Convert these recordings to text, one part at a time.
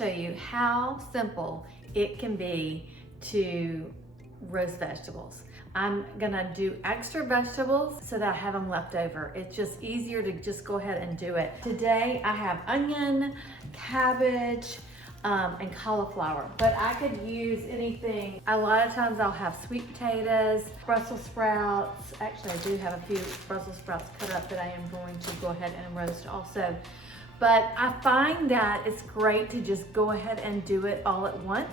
show you how simple it can be to roast vegetables. I'm gonna do extra vegetables so that I have them left over. It's just easier to just go ahead and do it. Today I have onion, cabbage, and cauliflower, but I could use anything. A lot of times I'll have sweet potatoes, Brussels sprouts. Actually, I do have a few Brussels sprouts cut up that I am going to go ahead and roast also. But I find that it's great to just go ahead and do it all at once,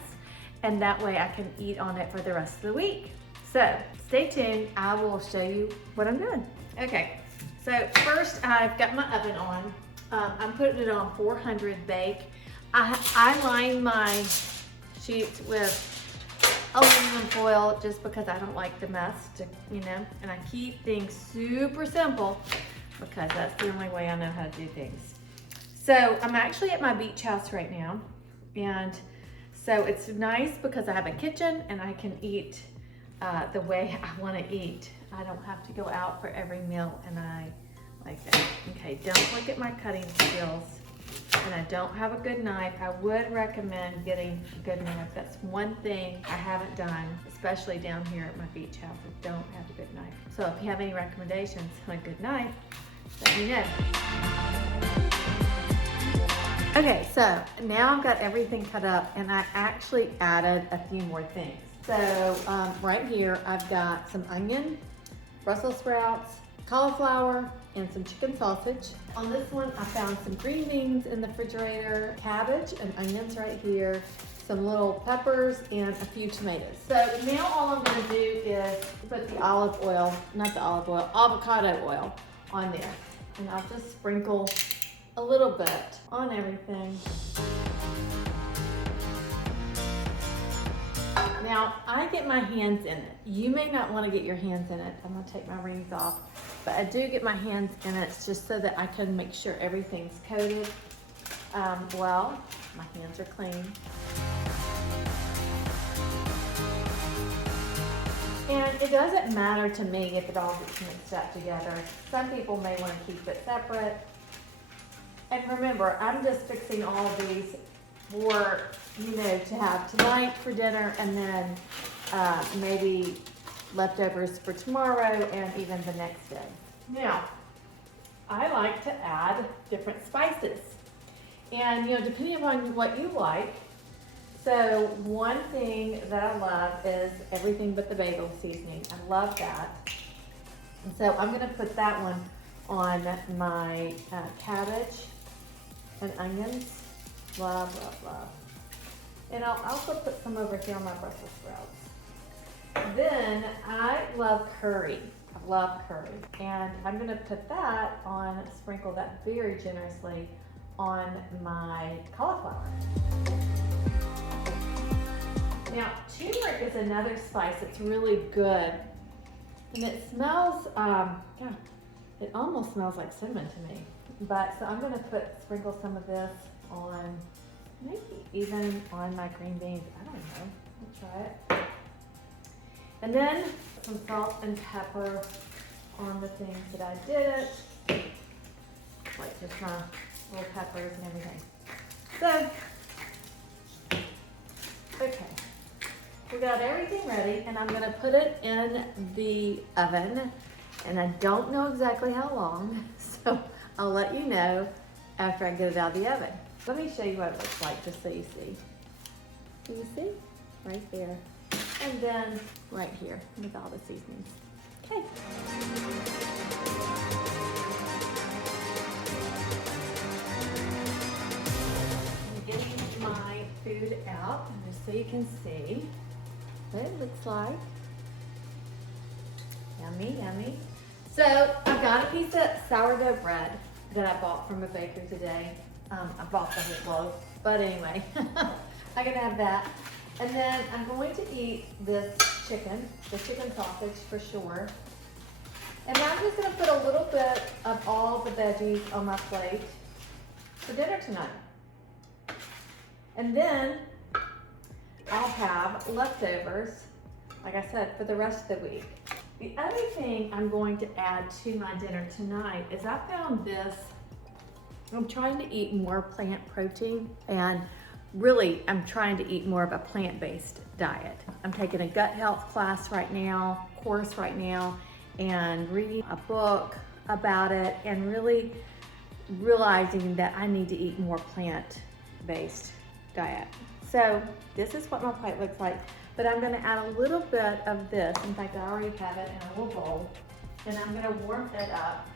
and that way I can eat on it for the rest of the week. So stay tuned, I will show you what I'm doing. Okay, so first I've got my oven on. I'm putting it on 400 bake. I line my sheets with aluminum foil just because I don't like the mess, and I keep things super simple because that's the only way I know how to do things. So I'm actually at my beach house right now, and so it's nice because I have a kitchen and I can eat the way I want to eat. I don't have to go out for every meal, and I like that. Okay, don't look at my cutting skills, and I don't have a good knife. I would recommend getting a good knife. That's one thing I haven't done, especially down here at my beach house. I don't have a good knife. So if you have any recommendations on a good knife, let me know. Okay, so now I've got everything cut up, and I actually added a few more things. So right here, I've got some onion, Brussels sprouts, cauliflower, and some chicken sausage. On this one, I found some green beans in the refrigerator, cabbage and onions right here, some little peppers, and a few tomatoes. So now all I'm gonna do is put the avocado oil on there. And I'll just sprinkle a little bit on everything. Now, I get my hands in it. You may not want to get your hands in it. I'm gonna take my rings off, but I do get my hands in it just so that I can make sure everything's coated well. My hands are clean. And it doesn't matter to me if it all gets mixed up together. Some people may want to keep it separate. And remember, I'm just fixing all of these for, to have tonight for dinner, and then maybe leftovers for tomorrow and even the next day. Now, I like to add different spices. And, depending upon what you like. So one thing that I love is everything but the bagel seasoning. I love that. And so I'm gonna put that one on my cabbage and onions. Love, love, love. And I'll also put some over here on my Brussels sprouts. Then I love curry. I love curry. And I'm gonna put that on, sprinkle that very generously on my cauliflower. Now, turmeric is another spice that's really good. And it smells, it almost smells like cinnamon to me. But, so I'm gonna sprinkle some of this on, maybe even on my green beans. I don't know, I'll try it. And then some salt and pepper on the things that I did. Like just my little peppers and everything. So, okay. We got everything ready, and I'm gonna put it in the oven, and I don't know exactly how long, so I'll let you know after I get it out of the oven. Let me show you what it looks like just so you see. Can you see? Right there. And then right here with all the seasonings. Okay. I'm getting my food out just so you can see what it looks like. Yummy, yummy. So I've got a piece of sourdough bread that I bought from a bakery today. I bought the whole loaf, but anyway, I can have that. And then I'm going to eat this chicken, the chicken sausage for sure. And I'm just gonna put a little bit of all the veggies on my plate for dinner tonight. And then I'll have leftovers, like I said, for the rest of the week. The other thing I'm going to add to my dinner tonight is I found this. I'm trying to eat more plant protein, and really, I'm trying to eat more of a plant-based diet. I'm taking a gut health class right now, course right now, and reading a book about it and really realizing that I need to eat more plant-based diet. So this is what my plate looks like, but I'm gonna add a little bit of this. In fact, I already have it in a little bowl, and I'm gonna warm it up.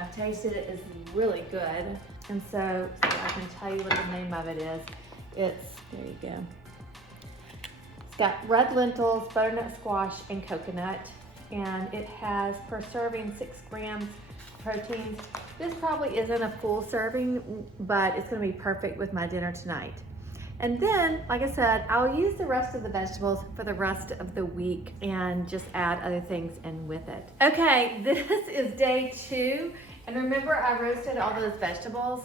I've tasted it, it's really good. And so I can tell you what the name of it is. It's, there you go. It's got red lentils, butternut squash, and coconut. And it has per serving 6 grams proteins. This probably isn't a full serving, but it's gonna be perfect with my dinner tonight. And then, like I said, I'll use the rest of the vegetables for the rest of the week and just add other things in with it. Okay, this is day 2. And remember, I roasted all those vegetables.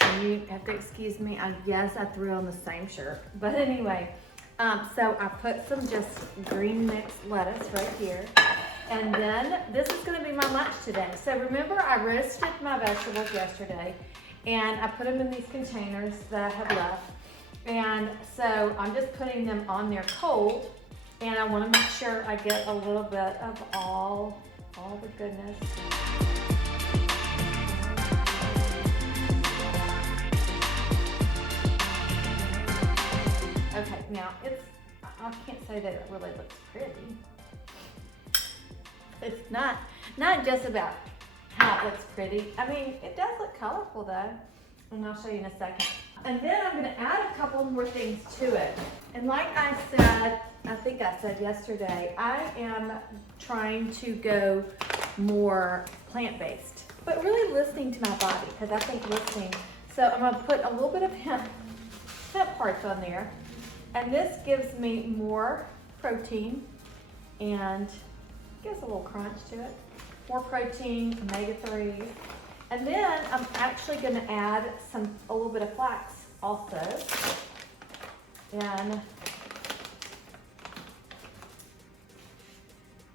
And you have to excuse me, yes, I threw on the same shirt. But anyway, so I put some just green mixed lettuce right here. And then this is gonna be my lunch today. So remember, I roasted my vegetables yesterday and I put them in these containers that I have left. And so I'm just putting them on there cold, and I wanna make sure I get a little bit of all the goodness. Okay, now I can't say that it really looks pretty. It's not just about how it looks pretty. I mean, it does look colorful though, and I'll show you in a second. And then I'm gonna add a couple more things to it. And like I said, I think I said yesterday, I am trying to go more plant-based, but really listening to my body, because I think listening. So I'm gonna put a little bit of hemp parts on there. And this gives me more protein and gives a little crunch to it. More protein, omega-3s. And then I'm actually gonna add a little bit of flax also. And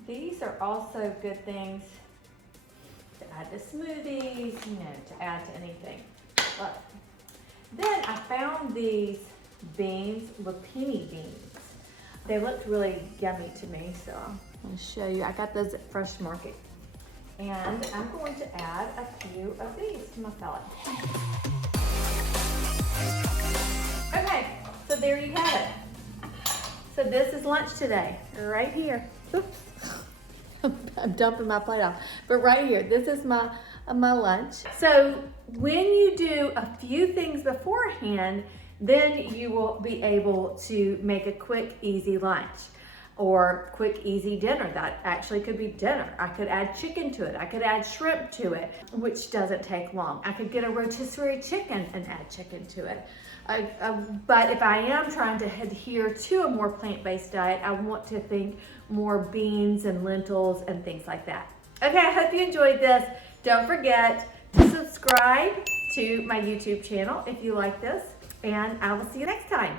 these are also good things to add to smoothies, to add to anything. But then I found these beans, lapini beans. They looked really yummy to me, so I'll show you. I got those at Fresh Market. And I'm going to add a few of these to my salad. Okay, so there you have it. So this is lunch today, right here. Oops, I'm dumping my plate off. But right here, this is my lunch. So when you do a few things beforehand, then you will be able to make a quick, easy lunch or quick, easy dinner. That actually could be dinner. I could add chicken to it. I could add shrimp to it, which doesn't take long. I could get a rotisserie chicken and add chicken to it. But if I am trying to adhere to a more plant-based diet, I want to think more beans and lentils and things like that. Okay, I hope you enjoyed this. Don't forget to subscribe to my YouTube channel if you like this. And I will see you next time.